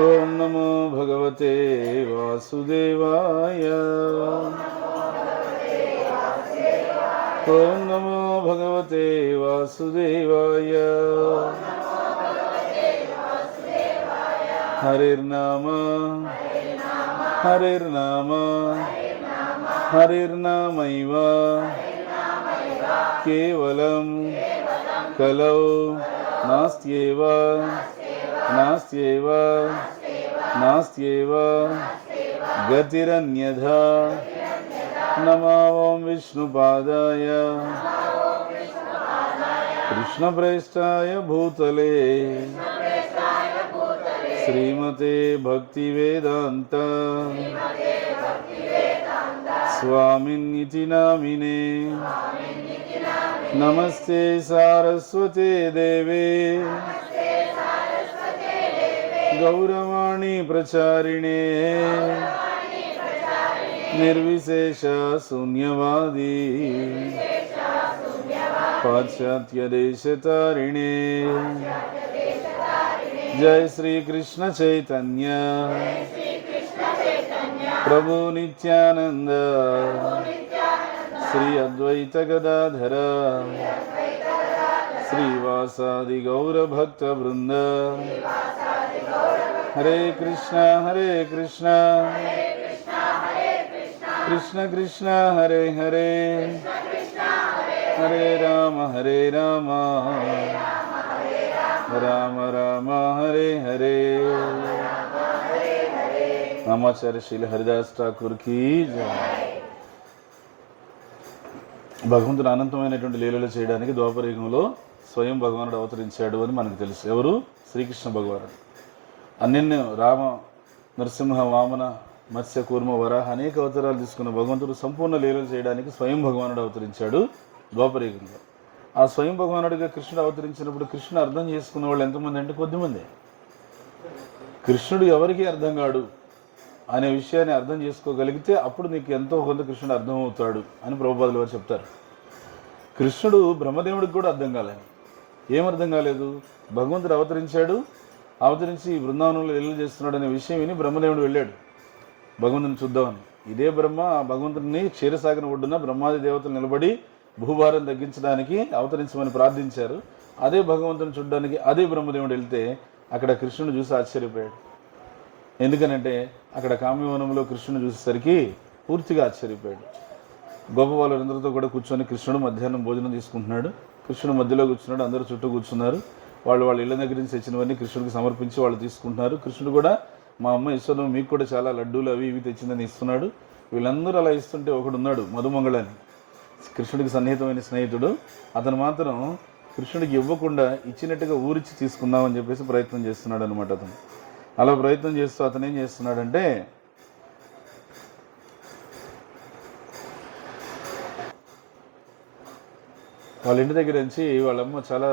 ఓం నమో భగవతే వాసుదేవాయ. ఓం నమో. భగవతే వాసుదేవాయ హరిర్నామ హరిర్నామ హరిర్నామైవ కేవలం కలౌ. నాస్త్యేవ. नास्त्येव नास्त्येव गतिरन्यथा नमावं विष्णुपादाय। कृष्णप्रेष्ठाय भूतले। श्रीमते भक्तिवेदान्त। स्वामिन्निति नामिने। नमस्ते सारस्वते देवे। గౌరవాణి ప్రచారిణే నిర్విశేష శూన్యవాది పాశ్చాత్య దేశతారిణే జయ శ్రీ కృష్ణ చైతన్య ప్రభు నిత్యానంద హరే కృష్ణ హరే కృష్ణ. కృష్ణ కృష్ణ హరే హరే. హరే రామ హరే రామ. రామ రామ హరే హరే. రామాచార్య శ్రీల హరిదాస్ ఠాకూర్కి భగవంతుడు అనంతమైనటువంటి లీలలు చేయడానికి ద్వాపరయుగంలో స్వయం భగవానుడు అవతరించాడు అని మనకు తెలుసు. ఎవరు? శ్రీకృష్ణ భగవానుడు. అన్నిన్ను రామ నరసింహ వామన మత్స్య కూర్మ వరాహ అనేక అవతారాలు తీసుకున్న భగవంతుడు సంపూర్ణ లీలలు చేయడానికి స్వయం భగవానుడు అవతరించాడు ద్వాపరయుగంలో ఆ స్వయం భగవానుడిగా కృష్ణుడు అవతరించినప్పుడు కృష్ణుడు అర్థం చేసుకున్న వాళ్ళు ఎంతమంది అంటే కొద్దిమంది. కృష్ణుడు ఎవరికి అర్థం కాడు అనే విషయాన్ని అర్థం చేసుకోగలిగితే అప్పుడు నీకు ఎంతో కొంత కృష్ణుడు అర్థమవుతాడు అని ప్రభుపాదులు వారు చెప్తారు. కృష్ణుడు బ్రహ్మదేవుడికి కూడా అర్థం కాలేదు. ఏమర్థం కాలేదు? భగవంతుడు అవతరించాడు అవతరించి ఈ బృందావనంలో ఎల్లు చేస్తున్నాడు అనే విషయం విని బ్రహ్మదేవుడు వెళ్ళాడు. భగవంతుని చూద్దామని. ఇదే బ్రహ్మ ఆ భగవంతుడిని క్షీరసాగర ఒడ్డున బ్రహ్మాది దేవతలు నిలబడి భూభారం తగ్గించడానికి అవతరించమని ప్రార్థించారు. అదే భగవంతుని చూడడానికి అదే బ్రహ్మదేవుడు వెళ్తే అక్కడ కృష్ణుని చూసి ఆశ్చర్యపోయాడు. ఎందుకనంటే అక్కడ కామ్యవనంలో కృష్ణుని చూసేసరికి పూర్తిగా ఆశ్చర్యపోయాడు. గొప్ప అందరితో కూడా కూర్చొని కృష్ణుడు మధ్యాహ్నం భోజనం తీసుకుంటున్నాడు. కృష్ణుడు మధ్యలో కూర్చున్నాడు అందరూ చుట్టూ కూర్చున్నారు. వాళ్ళు వాళ్ళ ఇళ్ళ దగ్గర నుంచి తెచ్చినవన్నీ కృష్ణుడికి సమర్పించి వాళ్ళు తీసుకుంటున్నారు. కృష్ణుడు కూడా మా అమ్మ ఇస్తున్నాం మీకు కూడా చాలా లడ్డూలు అవి ఇవి తెచ్చిందని ఇస్తున్నాడు. వీళ్ళందరూ అలా ఇస్తుంటే ఒకడు ఉన్నాడు మధుమంగళని. కృష్ణుడికి సన్నిహితమైన స్నేహితుడు. అతను మాత్రం కృష్ణుడికి ఇవ్వకుండా ఇచ్చినట్టుగా ఊరిచ్చి తీసుకుందామని చెప్పేసి ప్రయత్నం చేస్తున్నాడు అనమాట అతను. అలా ప్రయత్నం చేస్తూ అతను ఏం చేస్తున్నాడంటే వాళ్ళ ఇంటి దగ్గర నుంచి వాళ్ళమ్మ చాలా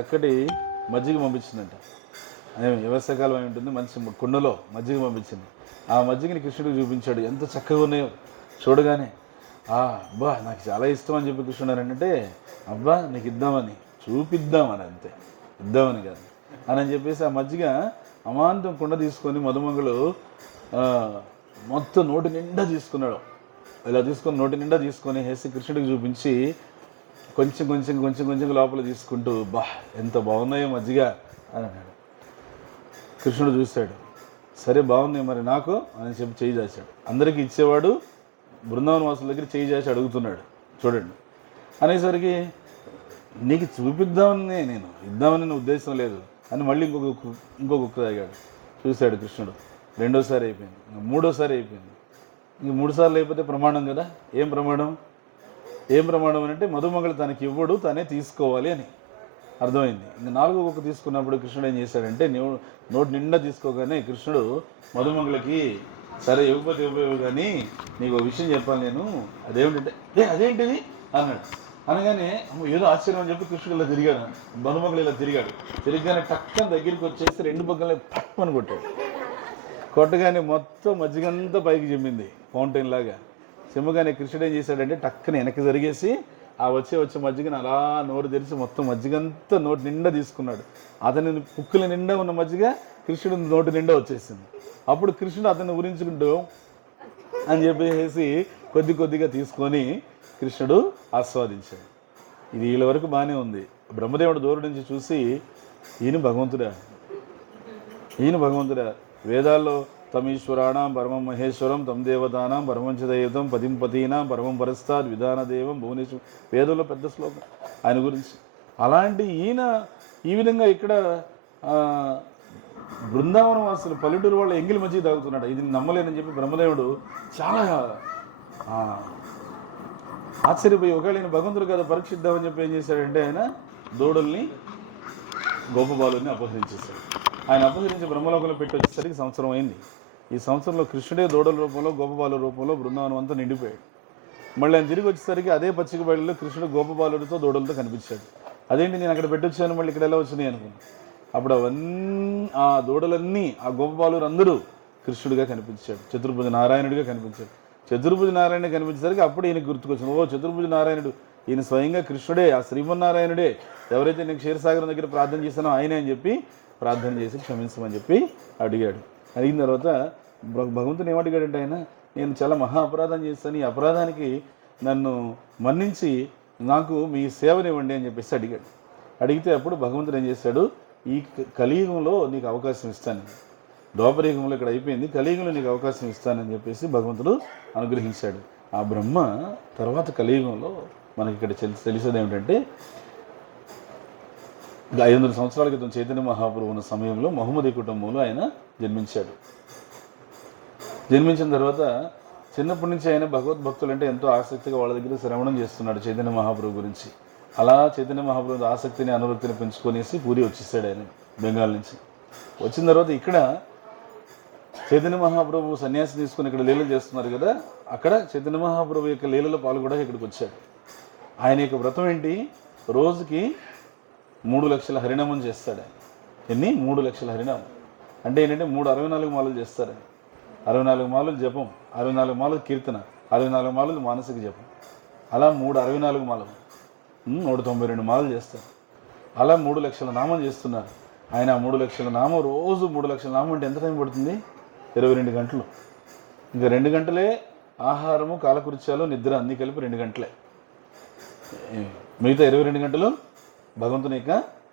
చక్కటి మజ్జిగ పంపించిందంట. అదే వ్యవసాయకాలం అయి ఉంటుంది మంచి కుండలో మజ్జిగ పంపించింది. ఆ మజ్జిగని కృష్ణుడికి చూపించాడు. ఎంత చక్కగా ఉన్నాయో చూడగానే ఆ అబ్బా నాకు చాలా ఇష్టం అని చెప్పి కృష్ణుడు అంటే అబ్బా నీకు ఇద్దామని చూపిద్దామని అంతే. ఇద్దామని కాదు. అని అని చెప్పేసి ఆ మజ్జిగ అమాంతం కుండ తీసుకొని మధుమంగలు మొత్తం నోటి నిండా తీసుకున్నాడు. ఇలా తీసుకొని నోటి నిండా తీసుకొని హేసి కృష్ణుడికి చూపించి కొంచెం కొంచెం కొంచెం కొంచెం లోపల తీసుకుంటూ బా ఎంత బాగున్నాయో మజ్జిగ అని అన్నాడు. కృష్ణుడు చూశాడు సరే బాగున్నాయి మరి నాకు అని చెప్పి చేయి చేశాడు అందరికీ ఇచ్చేవాడు బృందావన వాసుల దగ్గర చేయి చేసి అడుగుతున్నాడు. చూడండి. అనేసరికి నీకు చూపిద్దామని నేను ఇద్దామని ఉద్దేశం లేదు అని మళ్ళీ ఇంకొక ఇంకో ఇంకొక కుక్క తాగాడు. చూశాడు కృష్ణుడు. రెండోసారి అయిపోయింది. మూడోసారి అయిపోయింది. ఇంక మూడుసార్లు అయిపోతే ప్రమాణం కదా? ఏం ప్రమాణం? ఏం ప్రమాణం అని అంటే మధుమంగళ తనకి ఇవ్వడు తనే తీసుకోవాలి అని. అర్థమైంది. ఇంకా నాలుగో కుక్క తీసుకున్నప్పుడు కృష్ణుడు ఏం చేశాడంటే నీవు నోటి నిండా తీసుకోగానే కృష్ణుడు మధుమంగళకి సరే ఇవ్వకపోతే ఇవ్వవు కానీ నీకు ఒక విషయం చెప్పాలి నేను. అదేమిటంటే ఏ అదేంటిది? అన్నాడు. అనగానే ఏదో ఆశ్చర్యం అని చెప్పి కృష్ణుడు ఇలా తిరిగాడు. మధుమంగళ ఇలా తిరిగాడు. తిరిగానే టక్కన దగ్గరికి వచ్చేసి రెండు పక్కల పక్కన కొట్టాడు. కొట్టగానే మొత్తం మజ్జిగంతా పైకి చిమ్మింది ఫౌంటైన్ లాగా. చిమ్మగానే కృష్ణుడు ఏం చేశాడంటే టక్కన వెనక్కి జరిగేసి ఆ వచ్చే వచ్చే మజ్జిగని అలా నోరు తెరిచి మొత్తం మజ్జిగంతా నోటి నిండా తీసుకున్నాడు. అతని పుక్కుల నిండా ఉన్న మజ్జిగ కృష్ణుడు నోటి నిండా వచ్చేసింది. అప్పుడు కృష్ణుడు అతన్ని ఊరించుకుంటూ అని చెప్పేసి కొద్ది కొద్దిగా తీసుకొని కృష్ణుడు ఆస్వాదించాడు. ఇది వీళ్ళ వరకు బాగానే ఉంది. బ్రహ్మదేవుడు దూరం నుంచి చూసి ఈయన భగవంతుడా? ఈయన భగవంతుడా? వేదాల్లో తమీశ్వరాణం పరమం మహేశ్వరం తమ దేవతానాం పరమంచ దైవతం పరమం పరస్తాద్ విధాన దేవం భువనేశ్వరం వేదంలో పెద్ద శ్లోకం ఆయన గురించి. అలాంటి ఈయన ఈ విధంగా ఇక్కడ బృందావనం బృందావన వాసులు పల్లెటూరు వాళ్ళ ఎంగిలి మధ్య తాగుతున్నాడు. ఇది నమ్మలేనని చెప్పి బ్రహ్మదేవుడు చాలా ఆశ్చర్యపోయి ఒకవేళ నేను భగవంతుడు కదా పరీక్షిద్దామని చెప్పి ఏం చేశాడంటే ఆయన దూడల్ని గోపబాలుని అపహరించేశాడు. ఆయన అపహరించి బ్రహ్మలోకంలో పెట్టి వచ్చేసరికి సంవత్సరం అయింది. ఈ సంవత్సరంలో కృష్ణుడే దూడల రూపంలో గోపబాల రూపంలో బృందావనం అంతా నిండిపోయాడు. మళ్ళీ ఆయన తిరిగి వచ్చేసరికి అదే పచ్చిక బయలులో కృష్ణుడు గోపబాలుడితో దూడలతో కనిపించాడు. అదేంటి నేను అక్కడ పెట్టొచ్చాను మళ్ళీ ఇక్కడ ఎలా వచ్చినాయి అనుకున్నాను అప్పుడు అవన్నీ ఆ దూడలన్నీ ఆ గోపబాలు అందరూ కృష్ణుడిగా కనిపించాడు చతుర్భుజ నారాయణుడిగా కనిపించాడు చతుర్భుజ నారాయణ కనిపించేసరికి అప్పుడు ఈయన గుర్తుకొచ్చింది ఓ చతుర్భుజ నారాయణుడు ఈయన స్వయంగా కృష్ణుడే ఆ శ్రీమన్నారాయణుడే. ఎవరైతే నేను క్షీరసాగరం దగ్గర ప్రార్థన చేశానో ఆయనే అని చెప్పి ప్రార్థన చేసి క్షమించమని చెప్పి అడిగాడు. అడిగిన తర్వాత భగవంతుని ఏమడిగాడంటే ఆయన నేను చాలా మహా అపరాధం చేస్తాను ఈ అపరాధానికి నన్ను మన్నించి నాకు మీ సేవనివ్వండి అని చెప్పేసి అడిగాడు. అడిగితే అప్పుడు భగవంతుడు ఏం చేశాడు ఈ కలియుగంలో నీకు అవకాశం ఇస్తాను. దోపరీగంలో ఇక్కడ అయిపోయింది. కలియుగంలో నీకు అవకాశం ఇస్తానని చెప్పేసి భగవంతుడు అనుగ్రహించాడు. ఆ బ్రహ్మ తర్వాత కలియుగంలో మనకి ఇక్కడ తెలి- తెలిసేది ఏమిటంటే ఐదు వందల సంవత్సరాల క్రితం చైతన్య మహాప్రభు ఉన్న సమయంలో మహమ్మదీ కుటుంబంలో ఆయన జన్మించాడు. జన్మించిన తర్వాత చిన్నప్పటి నుంచి ఆయన భగవద్భక్తులు అంటే ఎంతో ఆసక్తిగా వాళ్ళ దగ్గర శ్రవణం చేస్తున్నాడు చైతన్య మహాప్రభు గురించి. అలా చైతన్య మహాప్రభు ఆసక్తిని అనురక్తిని పెంచుకొనేసి పూరి వచ్చేసాడు ఆయన బెంగాల్ నుంచి. వచ్చిన తర్వాత ఇక్కడ చైతన్య మహాప్రభు సన్యాసి తీసుకుని ఇక్కడ లీలలు చేస్తున్నారు కదా అక్కడ చైతన్య మహాప్రభు యొక్క లీలలో పాలు కూడా ఇక్కడికి వచ్చాడు. ఆయన యొక్క వ్రతం ఏంటి? రోజుకి మూడు లక్షల హరినామం చేస్తాడు ఆయన. ఎన్ని? మూడు లక్షల హరినామం. అంటే ఏంటంటే మూడు అరవై నాలుగు మాలలు చేస్తారు. అరవై నాలుగు మాలలు జపం అరవై నాలుగు మాలలు కీర్తన అరవై నాలుగు మాలలు మానసిక జపం. అలా మూడు అరవై నాలుగు మాలలు. నూట తొంభై రెండు మాలలు చేస్తారు. అలా మూడు లక్షల నామం చేస్తున్నారు. ఆయన మూడు లక్షల నామం రోజు మూడు లక్షల నామం అంటే ఎంత టైం పడుతుంది? ఇరవై రెండు గంటలు. ఇంకా రెండు గంటలే ఆహారము కాలకృత్యాలు నిద్ర అన్నీ కలిపి రెండు గంటలే. మిగతా ఇరవై రెండు గంటలు భగవంతుని యొక్క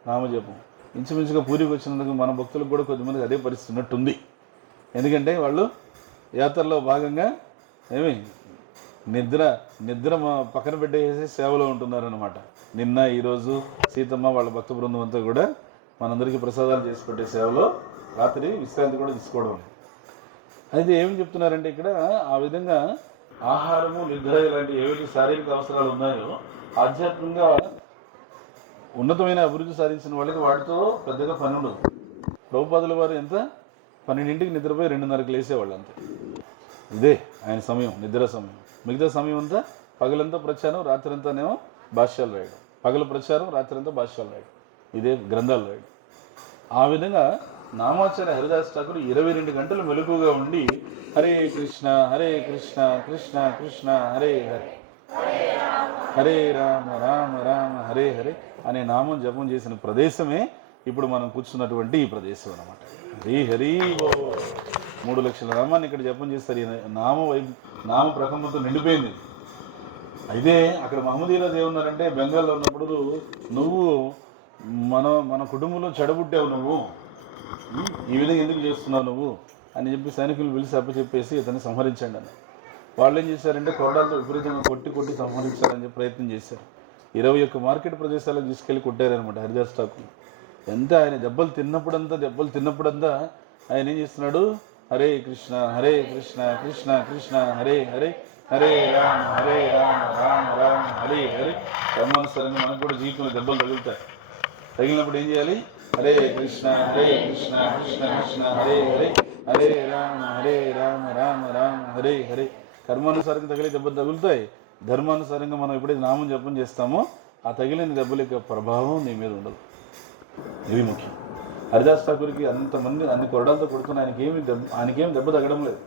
నామజపం. ఇంచుమించుగా పూరికి వచ్చినందుకు మన భక్తులకు కూడా కొద్దిమందికి అదే పరిస్థితి ఉన్నట్టుంది. ఎందుకంటే వాళ్ళు యాత్రలో భాగంగా ఏమి నిద్ర నిద్ర మా పక్కన పెట్టేసి సేవలో ఉంటున్నారనమాట నిన్న ఈరోజు సీతమ్మ వాళ్ళ భక్త బృందం అంతా కూడా మనందరికీ ప్రసాదాలు చేసి పెట్టే సేవలో రాత్రి విశ్రాంతి కూడా తీసుకోవడం అయితే ఏమి చెప్తున్నారంటే ఇక్కడ ఆ విధంగా ఆహారము నిద్ర ఇలాంటి ఏవైతే శారీరక అవసరాలు ఉన్నాయో ఆధ్యాత్మికంగా ఉన్నతమైన అభివృద్ధి సాధించిన వాళ్ళకి వాటితో పెద్దగా పని ఉండదు. ప్రభుపాదుల వారు ఎంత? పన్నెండింటికి నిద్రపోయి రెండున్నరకు లేసేవాళ్ళు అంతే. ఇదే ఆయన సమయం నిద్ర సమయం. మిగతా సమయం అంతా పగలంతా ప్రచారం రాత్రంతానేమో భాష్యాలు రాయడం. పగల ప్రచారం రాత్రంతా భాష్యాలు రాయడం. ఇదే గ్రంథాలు రాయడం. ఆ విధంగా నామాచార్య హరిదాస్ ఠాకూర్ ఇరవై రెండు గంటలు మెలకుగా ఉండి హరే కృష్ణ హరే కృష్ణ కృష్ణ కృష్ణ హరే హరే. హరే రామ రామ రామ హరే హరే. అనే నామం జపం చేసిన ప్రదేశమే ఇప్పుడు మనం కూర్చున్నటువంటి ఈ ప్రదేశం అనమాట హరి హరి మూడు లక్షల నామాన్ని ఇక్కడ జపం చేస్తారు. ఈ నామ నామ ప్రకంపంతో నిండిపోయింది. అయితే అక్కడ మహమ్మదీరాజు ఏమన్నారంటే బెంగాల్లో ఉన్నప్పుడు నువ్వు మన మన కుటుంబంలో చెడబుట్టావు నువ్వు. ఈ విధంగా ఎందుకు చేస్తున్నావు నువ్వు? అని చెప్పి సైనికులు పిలిచి అప్పచెప్పేసి ఇతన్ని సంహరించండి అని వాళ్ళు ఏం చేశారంటే కొరడాలతో విపరీతంగా కొట్టి కొట్టి సంహరించాలని చెప్పి ప్రయత్నం చేశారు. ఇరవై ఒక్క మార్కెట్ ప్రదేశాలకు తీసుకెళ్ళి కొట్టారనమాట హరిదాస్ ఠాకూర్. ఎంత ఆయన దెబ్బలు తిన్నప్పుడంతా దెబ్బలు తిన్నప్పుడంతా ఆయన ఏం చేస్తున్నాడు? హరే కృష్ణ హరే కృష్ణ కృష్ణ కృష్ణ హరే హరే హరే రామ హరే రామ రామ రామ హరే హరే. బ్రహ్మానుసరంగా మనకు కూడా జీవితంలో దెబ్బలు తగులుతాయి. తగిలినప్పుడు ఏం చేయాలి? హరే కృష్ణ హరే కృష్ణ కృష్ణ కృష్ణ హరే హరే. హరే రామ హరే రామ రామ రామ హరే హరే. కర్మానుసారంగా తగిలే దెబ్బలు తగులుతాయి. ధర్మానుసారంగా మనం ఎప్పుడైతే నామం జపం చేస్తామో ఆ తగిలిన దెబ్బల యొక్క ప్రభావం నీ మీద ఉండదు. ఇది ముఖ్యం. హరిదాస్ ఠాకూర్కి అంతమంది అన్ని కొరడాలతో కొడుతున్న ఆయనకి ఏమి దెబ్బ ఆయనకేం దెబ్బ తగ్గడం లేదు.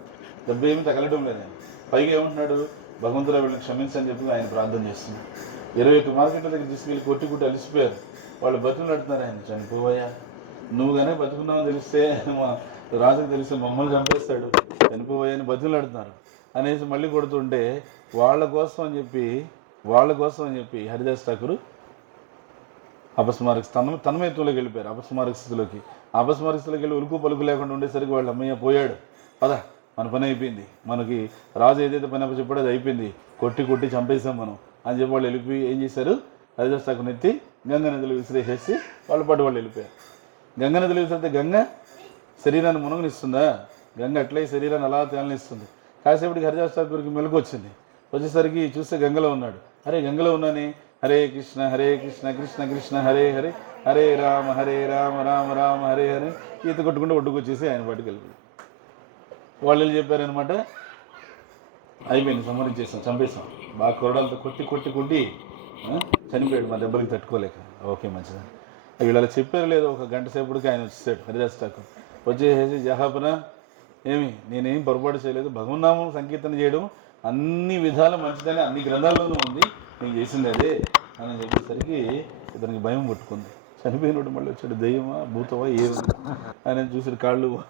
దెబ్బ ఏమి తగలడం లేదు ఆయన. పైగా ఏమంటున్నాడు? భగవంతుడు వీళ్ళని క్షమించని చెప్పి ఆయన ప్రార్థన చేస్తున్నాడు. ఇరవై ఒక్క మార్కెట్ల దగ్గర తీసుకెళ్ళి కొట్టి కొట్టి అలిసిపోయారు. వాళ్ళు బతుకులు నడుతున్నారు ఆయన. చనిపోయా నువ్వు కానీ బతుకున్నావని తెలిస్తే మా రాజుకు తెలిస్తే మమ్మల్ని చంపేస్తాడు. చనిపోయా అని బతుకులు నడుతున్నారు అనేసి మళ్ళీ కొడుతుంటే వాళ్ళ కోసం అని చెప్పి వాళ్ళ కోసం అని చెప్పి హరిదాస్ ఠాకూర్ అపస్మారక తన తన్మయత్వంలోకి వెళ్ళిపోయారు. అపస్మారక స్థితిలోకి. అపస్మారక స్థితిలోకి వెళ్ళి ఉలుకు పలుకు లేకుండా ఉండేసరికి వాళ్ళ అమ్మయ్య పోయాడు. పద మన పని అయిపోయింది. మనకి రాజు ఏదైతే పని చెప్పాడో అది అయిపోయింది. కొట్టి కొట్టి చంపేసాం మనం అని చెప్పి వాళ్ళు వెళ్ళిపోయి ఏం చేశారు? హరిదాస్ ఠాకూర్ ఎత్తి గంగా నదిలో విసిరేసేసి వాళ్ళ పాటు వాళ్ళు వెళ్ళిపోయారు. గంగా నదిలో విసిరితే గంగ శరీరాన్ని మునగనిస్తుందా? గంగ అట్లే శరీరాన్ని అలా తేలనిస్తుంది. కాసేపటికి హరిదాస్ ఠాకూర్కి మెలకు వచ్చింది. వచ్చేసరికి చూస్తే గంగలో ఉన్నాడు. అరే గంగలో ఉన్నాని? హరే కృష్ణ హరే కృష్ణ కృష్ణ కృష్ణ హరే హరే హరే రామ హరే రామ రామ రామ హరే హరే ఈత కొట్టుకుంటూ ఒడ్డుకొచ్చేసి ఆయన పాటికి వెళ్ళిపోయాడు. వాళ్ళు చెప్పారనమాట అయిపోయింది సంహరించేసాం చంపేసాం బాగా కొరడాలతో కొట్టి కొట్టి కొట్టి చనిపోయాడు మా దెబ్బలకి తట్టుకోలేక. ఓకే మంచిదా. వీళ్ళు అలా చెప్పారు లేదో ఒక గంట సేపటికి ఆయన వచ్చేసాడు హరిదాస్ ఠాకూర్. వచ్చేసేసి జహాపన ఏమి? నేనేం పొరపాటు చేయలేదు. భగవన్నామం సంకీర్తన చేయడం అన్ని విధాల మంచిదని అన్ని గ్రంథాల్లోనూ ఉంది. నేను చేసింది అదే అని చెప్పేసరికి ఇతనికి భయం పట్టుకుంది. చనిపోయినోడు మళ్ళీ వచ్చాడు. దయ్యమా? భూతమా? ఏమి? ఆయన చూసిన కాళ్ళు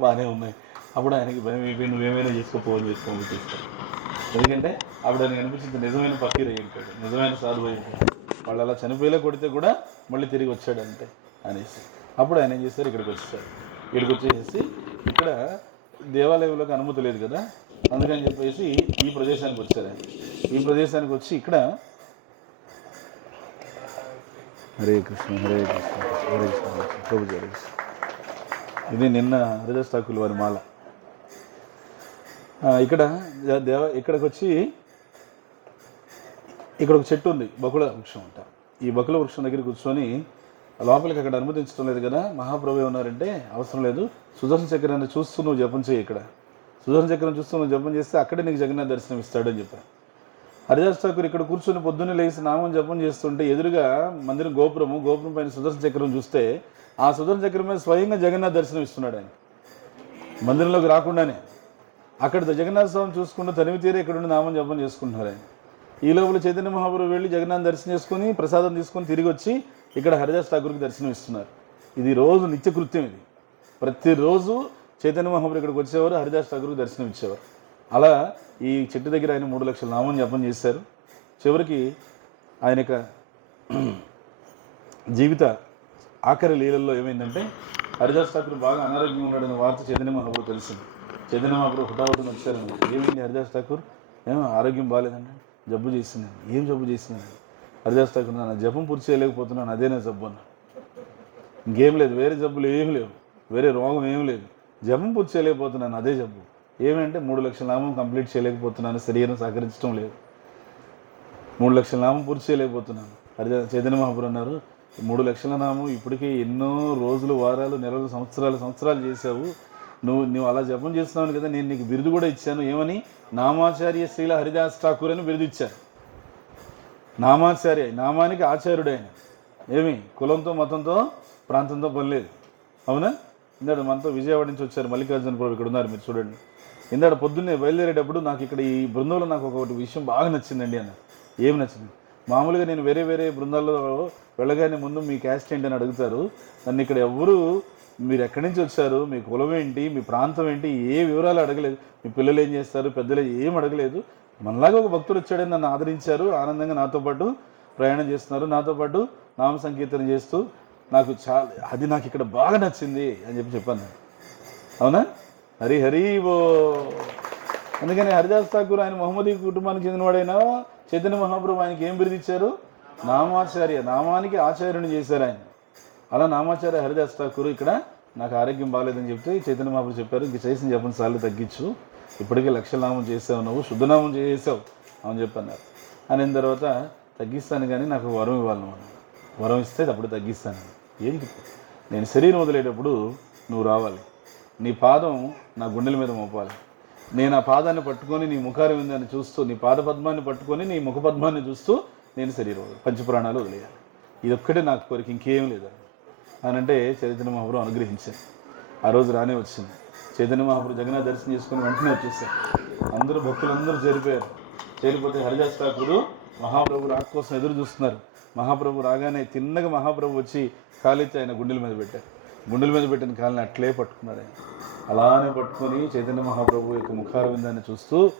బాగానే ఉన్నాయి. అప్పుడు ఆయనకి భయం అయిపోయి నువ్వేమైనా చేసుకోపోవని చేసుకోమని చేస్తాడు ఎందుకంటే అప్పుడు ఆయనకి అనిపించింది నిజమైన పకీర్ అయి ఉంటాడు. నిజమైన సాధువు అయి ఉంటాడు. వాళ్ళు అలా చనిపోయేలా కొడితే కూడా మళ్ళీ తిరిగి వచ్చాడంటే అనేసి. అప్పుడు ఆయన ఏం చేశారు? ఇక్కడికి వచ్చేసాడు. ఇక్కడికి వచ్చేసి ఇక్కడ దేవాలయంలోకి అనుమతి లేదు కదా? అందుకని చెప్పేసి ఈ ప్రదేశానికి వచ్చారు. ఈ ప్రదేశానికి వచ్చి ఇక్కడ హరే కృష్ణ హరే కృష్ణ హరే కృష్ణ ప్రభుజీ హరే కృష్ణ ఇది నిన్న హరిదాస్ ఠాకూర్ వారి మాల. ఇక్కడ దేవ ఇక్కడికి వచ్చి ఇక్కడ ఒక చెట్టు ఉంది బకుళ వృక్షం అంట. ఈ బకుళ వృక్షం దగ్గర కూర్చొని లోపలికి అక్కడ అనుమతించడం లేదు కదా? మహాప్రభు ఉన్నారంటే అవసరం లేదు. సుదర్శన చక్రాన్ని చూస్తూ నువ్వు జపం చేయి ఇక్కడ. సుదర్శన చక్రం చూస్తూ నువ్వు జపం చేస్తే అక్కడే నీకు జగన్నాథ్ దర్శనం ఇస్తాడని చెప్పాను హరిదాస్ ఠాకూర్ ఇక్కడ కూర్చొని పొద్దున్నే లేచి నామం జపం చేస్తుంటే ఎదురుగా మందిరం గోపురము గోపురం పైన సుదర్శన చక్రం చూస్తే ఆ సుదర్శన చక్రం మీద స్వయంగా జగన్నాథ్ దర్శనం ఇస్తున్నాడు ఆయన. మందిరంలోకి రాకుండానే అక్కడ జగన్నాథ స్వామి చూసుకుంటూ తనివి తీరే ఇక్కడ ఉండి నామం జపం చేసుకుంటున్నారు ఆయన. ఈ లోపల చైతన్య మహాప్రభు వెళ్ళి జగన్నాథ్ దర్శనం చేసుకొని ప్రసాదం తీసుకొని తిరిగి వచ్చి ఇక్కడ హరిదాస్ ఠాకూర్కి దర్శనం ఇస్తున్నారు ఇది రోజు నిత్యకృత్యం ఇది. ప్రతిరోజు చైతన్య మహాప్రభు ఇక్కడికి వచ్చేవారు హరిదాస్ ఠాకూర్కి దర్శనం ఇచ్చేవారు అలా ఈ చెట్టు దగ్గర ఆయన మూడు లక్షల నామం జపం చేశారు. చివరికి ఆయన యొక్క జీవిత ఆఖరి లీలల్లో ఏమైందంటే హరిదాస్ ఠాకూర్ బాగా అనారోగ్యం ఉన్నాడని వార్త చైతన్య మహాప్రభు తెలిసింది. చైతన్య మహాప్రభు హుటాహుటిన వచ్చారని ఏమైంది హరిదాస్ ఠాకూర్ ఏమో ఆరోగ్యం బాగాలేదండి జబ్బు చేసింది ఏం జబ్బు చేసింది హరిదాస్ నా జపం పూర్తి చేయలేకపోతున్నాను అదే నా జబ్బు అన్న. ఇంకేం లేదు వేరే జబ్బులు ఏం లేవు. వేరే రోగం ఏం లేదు. జపం పూర్తి చేయలేకపోతున్నాను అదే జబ్బు. ఏమంటే మూడు లక్షల నామం కంప్లీట్ చేయలేకపోతున్నాను శరీరం సహకరించడం లేదు. మూడు లక్షల నామం పూర్తి చేయలేకపోతున్నాను. హరిదా చైతన్య మహాపురు అన్నారు మూడు లక్షల నామం ఇప్పటికే ఎన్నో రోజులు వారాలు నెలలు సంవత్సరాలు సంవత్సరాలు చేశావు. నువ్వు నువ్వు అలా జపం చేస్తున్నావు కదా నేను నీకు బిరుదు కూడా ఇచ్చాను. ఏమని? నామాచార్య శ్రీల హరిదాస్ ఠాకూర్ అని బిరుదు ఇచ్చాను నామాచార్య నామానికి ఆచార్యుడు ఆయన ఏమి? కులంతో మతంతో ప్రాంతంతో పని లేదు అవునా? ఇందాడు మనతో విజయవాడ నుంచి వచ్చారు మల్లికార్జున ప్రభు ఇక్కడ ఉన్నారు మీరు చూడండి. ఇందాడ పొద్దున్నే బయలుదేరేటప్పుడు నాకు ఇక్కడ ఈ బృందంలో నాకు ఒకటి విషయం బాగా నచ్చిందండి అన్న. ఏం నచ్చింది? మామూలుగా నేను వేరే వేరే బృందాల్లో వెళ్ళగానే ముందు మీ క్యాస్ట్ ఏంటి అని అడుగుతారు. నన్ను ఇక్కడ ఎవ్వరు మీరు ఎక్కడి నుంచి వచ్చారు? మీ కులం ఏంటి? మీ ప్రాంతం ఏంటి? ఏ వివరాలు అడగలేదు. మీ పిల్లలు ఏం చేస్తారు? పెద్దలు ఏం అడగలేదు. మనలాగా ఒక భక్తుడు వచ్చాడని నన్ను ఆదరించారు ఆనందంగా నాతో పాటు ప్రయాణం చేస్తున్నారు. నాతో పాటు నామ సంకీర్తన చేస్తూ నాకు చాలా అది నాకు ఇక్కడ బాగా నచ్చింది అని చెప్పి చెప్పాను అవునా? హరి హరి ఓ అందుకని హరిదాస్ ఠాకూర్ ఆయన మహమ్మదీ కుటుంబానికి చెందినవాడైనా చైతన్య మహాప్రభు ఆయనకి ఏం బిరుదిచ్చారు నామాచార్య నామానికి ఆచార్యుని చేశారు ఆయన. అలా నామాచార్య హరిదాస్ ఠాకూర్ ఇక్కడ నాకు ఆరోగ్యం బాగాలేదని చెప్తే చైతన్య మహాప్రభు చెప్పారు ఇంక చేసిన చెప్పని సార్లు తగ్గించు. ఇప్పటికే లక్షనామం చేసావు నువ్వు శుద్ధనామం చేసావు అని చెప్పన్నారు. అనిన తర్వాత తగ్గిస్తాను కానీ నాకు వరం ఇవ్వాలి నువ్వు వరం ఇస్తే అప్పుడు తగ్గిస్తాను ఏంటి? నేను శరీరం వదిలేటప్పుడు నువ్వు రావాలి. నీ పాదం నా గుండెల మీద మోపాలి. నేను ఆ పాదాన్ని పట్టుకొని నీ ముఖారం ఉందని చూస్తూ నీ పాద పద్మాన్ని పట్టుకొని నీ ముఖ పద్మాన్ని చూస్తూ నేను శరీరం పంచపురాణాలు పంచప్రాణాలు వదిలేయాలి. ఇది ఒక్కటే నాకు కోరిక ఇంకేం లేదు. అని అంటే చైతన్య మహాప్రభు అనుగ్రహించాను ఆ రోజు రానే వచ్చింది. చైతన్య మహాప్రభు జగన్నాథ్ దర్శనం చేసుకుని వెంటనే వచ్చేసారు. అందరూ భక్తులందరూ చేరిపోయారు. చేరిపోతే హరిదాస్ ఠాకూరు మహాప్రభు రాక కోసం ఎదురు చూస్తున్నారు. మహాప్రభు రాగానే తిన్నగా మహాప్రభు వచ్చి కాలెత్తి ఆయన గుండెల మీద పెట్టారు. గుండెల మీద పెట్టిన కాళ్ళని అట్లే పట్టుకున్నాడు ఆయన. అలానే పట్టుకొని చైతన్య మహాప్రభు యొక్క ముఖార విందాన్ని చూస్తూ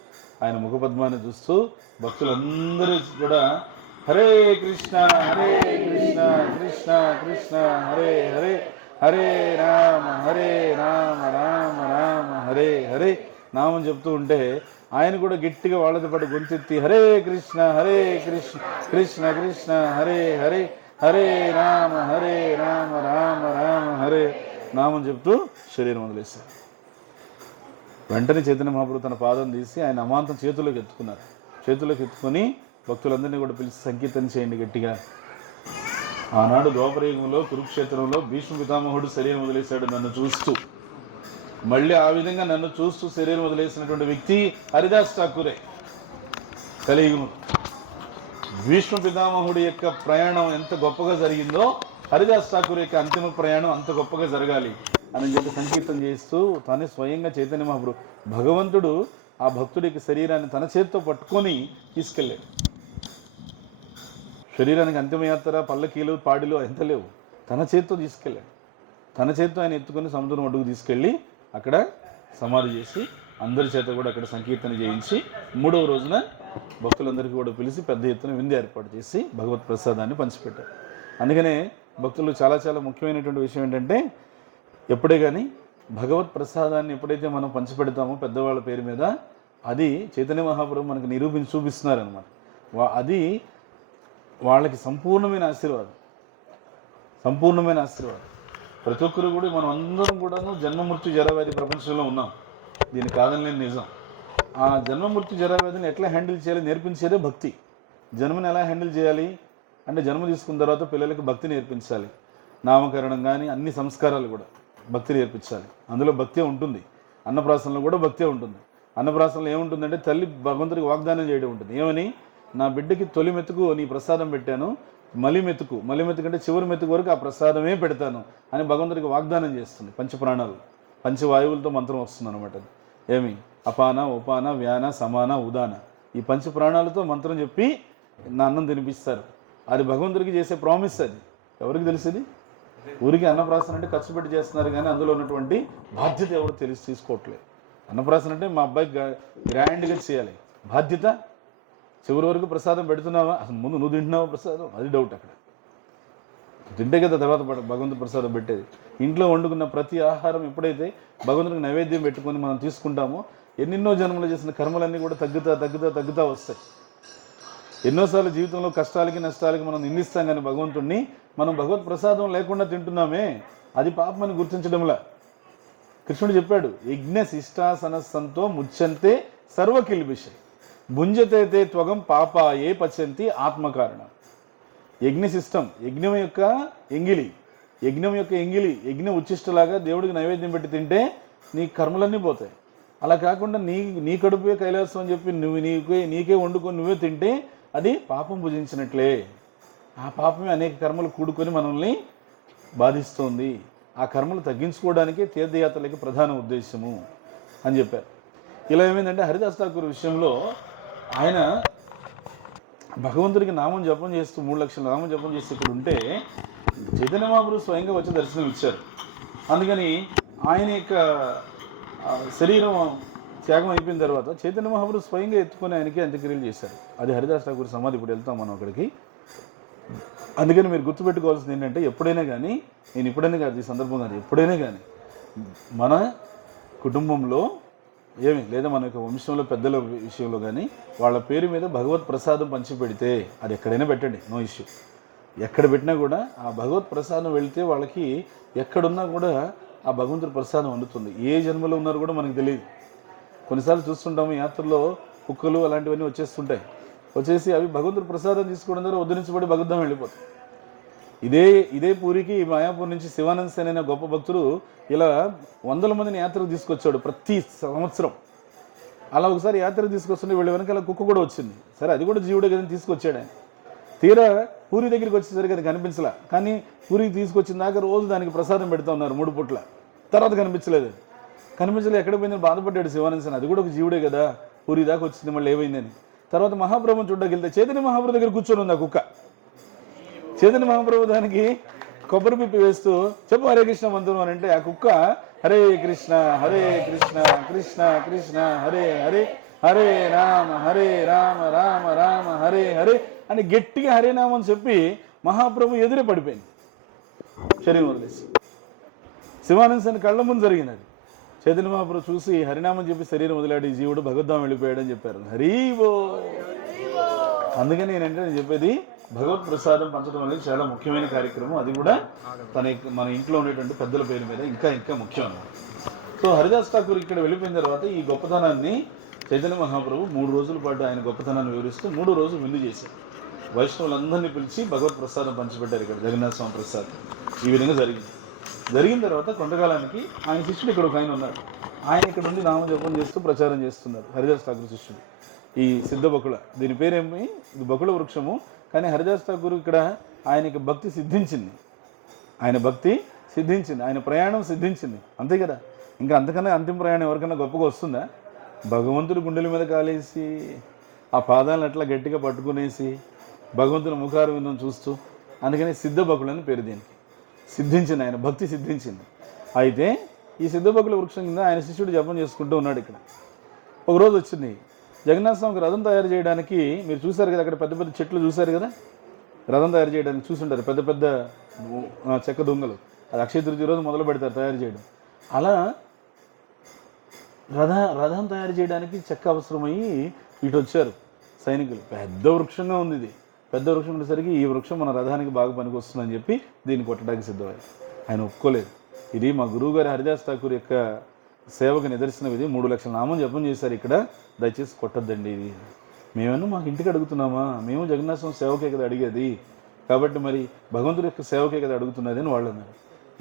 ఆయన ముఖపద్మాన్ని చూస్తూ భక్తులందరూ కూడా హరే కృష్ణ హరే కృష్ణ కృష్ణ కృష్ణ హరే హరే హరే రామ హరే రామ రామ రామ హరే హరే నామం చెప్తూ ఉంటే ఆయన కూడా గట్టిగా వాళ్ళతో పాటు గొంతెత్తి హరే కృష్ణ హరే కృష్ణ కృష్ణ కృష్ణ హరే హరే హరే రామ హరే రామ రామ రామ హరే నామం చెప్తూ శరీరం వదిలేశారు. వెంటనే చైతన్య మహాప్రభు తన పాదం తీసి ఆయన అమాంతం చేతుల్లోకి ఎత్తుకున్నారు. చేతుల్లోకి ఎత్తుకొని భక్తులందరినీ కూడా పిలిచి సంకీర్తన చేయండి గట్టిగా. ఆనాడు ద్వాపరయుగంలో కురుక్షేత్రంలో భీష్మ పితామహుడు శరీరం వదిలేశాడు నన్ను చూస్తూ. మళ్ళీ ఆ విధంగా నన్ను చూస్తూ శరీరం వదిలేసినటువంటి వ్యక్తి హరిదాస్ ఠాకూరే. కలియుగం. భీష్మ పితామహుడి యొక్క ప్రయాణం ఎంత గొప్పగా జరిగిందో హరిదాస్ ఠాకూర్ యొక్క అంతిమ ప్రయాణం అంత గొప్పగా జరగాలి అని చెప్పి సంకీర్తం చేస్తూ తానే స్వయంగా చైతన్య మహాప్రభు భగవంతుడు ఆ భక్తుడి యొక్క శరీరాన్ని తన చేతితో పట్టుకొని తీసుకెళ్ళాడు. శరీరానికి అంతిమయాత్ర పల్లకీలు పాడిలు ఎంత లేవు. తన చేతితో తీసుకెళ్ళాడు. తన చేతితో ఆయన ఎత్తుకొని సముద్రం ఒడ్డుకు తీసుకెళ్ళి అక్కడ సమాధి చేసి అందరి చేత కూడా అక్కడ సంకీర్తన చేయించి మూడవ రోజున భక్తులందరికీ కూడా పిలిచి పెద్ద ఎత్తున విందు ఏర్పాటు చేసి భగవత్ ప్రసాదాన్ని పంచిపెట్టారు. అందుకనే భక్తులు చాలా చాలా ముఖ్యమైనటువంటి విషయం ఏంటంటే ఎప్పుడే కానీ భగవత్ ప్రసాదాన్ని ఎప్పుడైతే మనం పంచిపెడతామో పెద్దవాళ్ళ పేరు మీద అది చైతన్య మహాప్రభు మనకు నిరూపించి చూపిస్తున్నారనమాట వా అది వాళ్ళకి సంపూర్ణమైన ఆశీర్వాదం. సంపూర్ణమైన ఆశీర్వాదం. ప్రతి ఒక్కరు కూడా మనం అందరం కూడాను జన్మమృత్యు జరావ్యాధి ప్రపంచంలో ఉన్నాం. దీని కాదని నిజం. ఆ జన్మమృత్యు జరావ్యాధిని ఎట్లా హ్యాండిల్ చేయాలి నేర్పించేదే భక్తి. జన్మని ఎలా హ్యాండిల్ చేయాలి? అంటే జన్మ తీసుకున్న తర్వాత పిల్లలకి భక్తి నేర్పించాలి. నామకరణం కానీ అన్ని సంస్కారాలు కూడా భక్తి నేర్పించాలి. అందులో భక్తే ఉంటుంది. అన్నప్రాసనలో కూడా భక్తే ఉంటుంది. అన్నప్రాసనలో ఏముంటుందంటే తల్లి భగవంతుడికి వాగ్దానం చేయడం ఉంటుంది. ఏమని? నా బిడ్డకి తొలి మెతుకు నీ ప్రసాదం పెట్టాను. మలి మెతుకు మలి మెతుకు అంటే చివరి మెతుకు వరకు ఆ ప్రసాదమే పెడతాను అని భగవంతుడికి వాగ్దానం చేస్తుంది పంచప్రాణాలు. పంచవాయువులతో మంత్రం వస్తుంది అనమాట ఏమి? అపాన ఉపాన వ్యాన సమాన ఉదాన. ఈ పంచప్రాణాలతో మంత్రం చెప్పి నా అన్నం తినిపిస్తారు. అది భగవంతుడికి చేసే ప్రామిస్ అది. ఎవరికి తెలిసింది? ఊరికి అన్నప్రాసన అంటే ఖర్చు పెట్టి చేస్తున్నారు కానీ అందులో ఉన్నటువంటి బాధ్యత ఎవరు తెలిసి తీసుకోవట్లేదు. అన్నప్రాసన అంటే మా అబ్బాయికి గ్రాండ్గా చేయాలి. బాధ్యత చివరి వరకు ప్రసాదం పెడుతున్నావా? అసలు ముందు నువ్వు తింటున్నావా ప్రసాదం? అది డౌట్ అక్కడ. తింటే కదా తర్వాత భగవంతుడు ప్రసాదం పెట్టేది. ఇంట్లో వండుకున్న ప్రతి ఆహారం ఎప్పుడైతే భగవంతుడికి నైవేద్యం పెట్టుకొని మనం తీసుకుంటామో ఎన్నెన్నో జన్మలు చేసిన కర్మలన్నీ కూడా తగ్గుతా తగ్గుతా తగ్గుతా వస్తాయి. ఎన్నోసార్లు జీవితంలో కష్టాలకి నష్టాలకి మనం నిందిస్తాం కానీ భగవంతుడిని మనం భగవత్ ప్రసాదం లేకుండా తింటున్నామే. అది పాపమని గుర్తించడంలా. కృష్ణుడు చెప్పాడు యజ్ఞ శిష్టాసనస్సంతో ముచ్చంతే సర్వకిల్బిష. భుంజతే త్వగం పాప ఏ పచంతి ఆత్మకారణ. యజ్ఞ సిస్టమ్ యజ్ఞం యొక్క ఎంగిలి యజ్ఞం యొక్క ఎంగిలి యజ్ఞ ఉచ్చిష్టలాగా దేవుడికి నైవేద్యం పెట్టి తింటే నీ కర్మలన్నీ పోతాయి. అలా కాకుండా నీ నీ కడుపే కైలాసం అని చెప్పి నువ్వు నీకే నీకే వండుకొని నువ్వే తింటే అది పాపం భుజించినట్లే. ఆ పాపమే అనేక కర్మలు కూడుకొని మనల్ని బాధిస్తోంది. ఆ కర్మలు తగ్గించుకోవడానికే తీర్థయాత్రలకి ప్రధాన ఉద్దేశము అని చెప్పారు. ఇలా ఏమైందంటే హరిదాస్ ఠాకూర్ విషయంలో ఆయన భగవంతుడికి నామం జపం చేస్తూ మూడు లక్షల నామం జపం చేస్తూ ఇక్కడ ఉంటే చైతన్య మహాప్రభు స్వయంగా వచ్చి దర్శనం ఇచ్చారు. అందుకని ఆయన యొక్క శరీరం త్యాగం అయిపోయిన తర్వాత చైతన్య మహాప్రభు స్వయంగా ఎత్తుకొని ఆయనకి అంత్యక్రియలు చేశారు. అది హరిదాస్ ఠాకూర్ సమాధి ఇప్పుడు వెళ్తాం మనం అక్కడికి. అందుకని మీరు గుర్తుపెట్టుకోవాల్సింది ఏంటంటే ఎప్పుడైనా కానీ నేను ఇప్పుడైనా కాదు ఈ సందర్భం కాదు ఎప్పుడైనా కానీ మన కుటుంబంలో ఏమి? లేదా మన యొక్క వంశంలో పెద్దల విషయంలో కానీ వాళ్ళ పేరు మీద భగవత్ ప్రసాదం పంచిపెడితే అది ఎక్కడైనా పెట్టండి నో ఇష్యూ. ఎక్కడ పెట్టినా కూడా ఆ భగవత్ ప్రసాదం వెళితే వాళ్ళకి ఎక్కడున్నా కూడా ఆ భగవంతుడి ప్రసాదం అందుతుంది. ఏ జన్మలో ఉన్నారో కూడా మనకు తెలియదు. కొన్నిసార్లు చూస్తుంటాము యాత్రలో కుక్కలు అలాంటివన్నీ వచ్చేస్తుంటాయి. వచ్చేసి అవి భగవంతుడి ప్రసాదం తీసుకోవడం ద్వారా ఉద్ధరించబడి భగవద్దం వెళ్ళిపోతాయి. ఇదే ఇదే పూరికి ఈ మాయాపూర్ నుంచి శివానంద్ సేన్ అనే గొప్ప భక్తుడు ఇలా వందల మందిని యాత్రకు తీసుకొచ్చాడు ప్రతి సంవత్సరం. అలా ఒకసారి యాత్రకు తీసుకొస్తుంటే వీళ్ళ వెనకాల కుక్క కూడా వచ్చింది. సరే అది కూడా జీవుడే కదా తీసుకొచ్చాడు. ఆయన తీరా పూరి దగ్గరికి వచ్చేసరికి అది కనిపించలే. కానీ పూరికి తీసుకొచ్చిన దాకా రోజు దానికి ప్రసాదం పెడతా ఉన్నారు మూడు పుట్ల. తర్వాత కనిపించలేదు. కనిపించలేదు ఎక్కడ పోయిందని బాధపడ్డాడు శివానంద్ సేన్. అది కూడా ఒక జీవుడే కదా పూరి దాకా వచ్చింది మళ్ళీ ఏమైందని తర్వాత మహాప్రభుని చూడడానికి వెళ్తే చైతన్య మహాప్రభు దగ్గర కూర్చొని ఉంది ఆ కుక్క. చైతన్య మహాప్రభు దానికి కొబ్బరి పిప్పి వేస్తూ చెప్పు హరే కృష్ణ మంత్రం అని అంటే ఆ కుక్క హరే కృష్ణ హరే కృష్ణ కృష్ణ కృష్ణ హరే హరే హరే రామ హరే రామ రామ రామ హరే హరే అని గట్టిగా హరేనామని చెప్పి మహాప్రభు ఎదురే పడిపోయింది. శరీరం వదిలేసి. శివానంద కళ్ళ ముందు జరిగినది చైతన్య మహాప్రభు చూసి హరినామం చెప్పి శరీరం వదిలాడు ఈ జీవుడు భగవద్ధాం వెళ్ళిపోయాడని చెప్పారు. హరివో అందుకని నేనంటే నేను చెప్పేది భగవత్ ప్రసాదం పంచడం అనేది చాలా ముఖ్యమైన కార్యక్రమం. అది కూడా తన మన ఇంట్లో ఉండేటువంటి పెద్దల పేరు మీద ఇంకా ఇంకా ముఖ్యం అన్నమాట. సో హరిదాస్ ఠాకూర్ ఇక్కడ వెళ్ళిపోయిన తర్వాత ఈ గొప్పతనాన్ని చైతన్య మహాప్రభు మూడు రోజుల పాటు ఆయన గొప్పతనాన్ని వివరిస్తూ మూడు రోజులు విందు చేశారు. వైష్ణవులందరినీ పిలిచి భగవత్ ప్రసాదం పంచిపెట్టారు ఇక్కడ జగన్నాథ స్వామి ప్రసాదం. ఈ విధంగా జరిగింది. జరిగిన తర్వాత కొంతకాలానికి ఆయన శిష్యుడు ఇక్కడ ఒక ఆయన ఉన్నాడు. ఆయన ఇక్కడ నుండి నామజపం చేస్తూ ప్రచారం చేస్తున్నారు హరిదాస్ ఠాకూర్ శిష్యుడు. ఈ సిద్ధ బకుళ దీని పేరేమి? ఇది బకుళ వృక్షము. కానీ హరిదాస్ ఠాకూర్ ఇక్కడ ఆయనకి భక్తి సిద్ధించింది. ఆయన భక్తి సిద్ధించింది. ఆయన ప్రయాణం సిద్ధించింది. అంతే కదా? ఇంకా అంతకన్నా అంతిమ ప్రయాణం ఎవరికైనా గొప్పగా వస్తుందా? భగవంతుడి గుండెల మీద కాలేసి ఆ పాదాలను అట్లా గట్టిగా పట్టుకునేసి భగవంతుని ముఖారు విందం చూస్తూ అందుకనే సిద్ధబకులు అని పేరు దీనికి. సిద్ధించింది ఆయన భక్తి సిద్ధించింది. అయితే ఈ సిద్ధబకుల వృక్షం కింద ఆయన శిష్యుడు జపం చేసుకుంటూ ఉన్నాడు ఇక్కడ. ఒకరోజు వచ్చింది. జగన్నాథ స్వామికి రథం తయారు చేయడానికి మీరు చూశారు కదా అక్కడ పెద్ద పెద్ద చెట్లు చూశారు కదా? రథం తయారు చేయడానికి చూసుంటారు పెద్ద పెద్ద చెక్క దొంగలు. అది అక్షయ తృతీయ రోజు మొదలు పెడతారు తయారు చేయడం. అలా రథ రథం తయారు చేయడానికి చెక్క అవసరమయ్యి ఇటు వచ్చారు సైనికులు. పెద్ద వృక్షంగా ఉంది ఇది. పెద్ద వృక్షం ఉండేసరికి ఈ వృక్షం మన రథానికి బాగా పనికొస్తుందని చెప్పి దీన్ని కొట్టడానికి సిద్ధమయ్యారు. ఆయన ఒప్పుకోలేదు. ఇది మా గురువు గారి హరిదాస్ ఠాకూర్ యొక్క సేవకు నిదర్శనం ఇది మూడు లక్షల నామం జపం చేశారు ఇక్కడ. దయచేసి కొట్టద్దండి ఇది. మేమన్నా మాకు ఇంటికి అడుగుతున్నామా? మేము జగన్నాథం సేవకే కదా అడిగేది. కాబట్టి మరి భగవంతుడి యొక్క సేవకే కదా అడుగుతున్నది అని వాళ్ళు అన్నారు.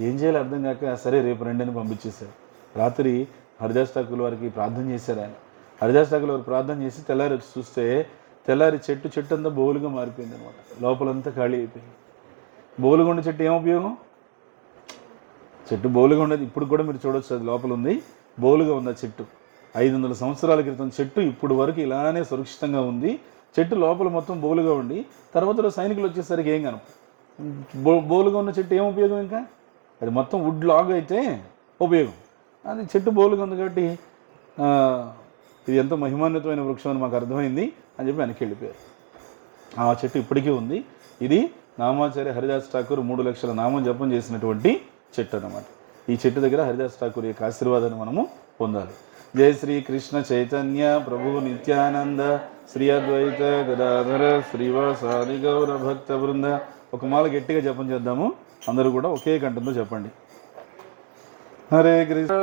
ఏం చేయాలో అర్థం కాక సరే రేపు రండి అని పంపించేశారు. రాత్రి హరిదాస్ ఠాకూర్ వారికి ప్రార్థన చేశారు ఆయన. హరిదాస్ ఠాకూర్ వారు ప్రార్థన చేసి తెల్లారి వచ్చి చూస్తే తెల్లారి చెట్టు చెట్టు అంతా బోలుగా మారిపోయింది అనమాట లోపలంతా ఖాళీ అయిపోయింది. బోలుగుండ చెట్టు ఏం ఉపయోగం? చెట్టు బోలుగా ఉండేది ఇప్పుడు కూడా మీరు చూడొచ్చు అది లోపల ఉంది. బోలుగా ఉంది ఆ చెట్టు. ఐదు వందల సంవత్సరాల క్రితం చెట్టు ఇప్పుడు వరకు ఇలానే సురక్షితంగా ఉంది. చెట్టు లోపల మొత్తం బోలుగా ఉండి తర్వాత సైనికులు వచ్చేసరికి ఏం కనప బో బోలుగా ఉన్న చెట్టు ఏం ఉపయోగం ఇంకా? అది మొత్తం వుడ్ లాగ్ అయితే ఉపయోగం. అది చెట్టు బోలుగా ఉంది కాబట్టి ఇది ఎంతో మహిమాన్వితమైన వృక్షం అని మాకు అర్థమైంది అని చెప్పి వెనక్కి వెళ్ళిపోయారు. ఆ చెట్టు ఇప్పటికీ ఉంది. ఇది నామాచార్య హరిదాస్ ఠాకూర్ మూడు లక్షల నామం జపం చేసినటువంటి చెట్టు అన్నమాట. ఈ చెట్టు దగ్గర హరిదాస్ ఠాకూర్ యొక్క ఆశీర్వాదాన్ని మనము పొందాలి. జయ శ్రీ కృష్ణ చైతన్య ప్రభు నిత్యానంద శ్రీ అద్వైత గదాధర శ్రీవాసాది గౌర భక్త బృంద. ఒక మాల గట్టిగా జపం చేద్దాము. అందరూ కూడా ఒకే కంఠంతో చెప్పండి హరే కృష్ణ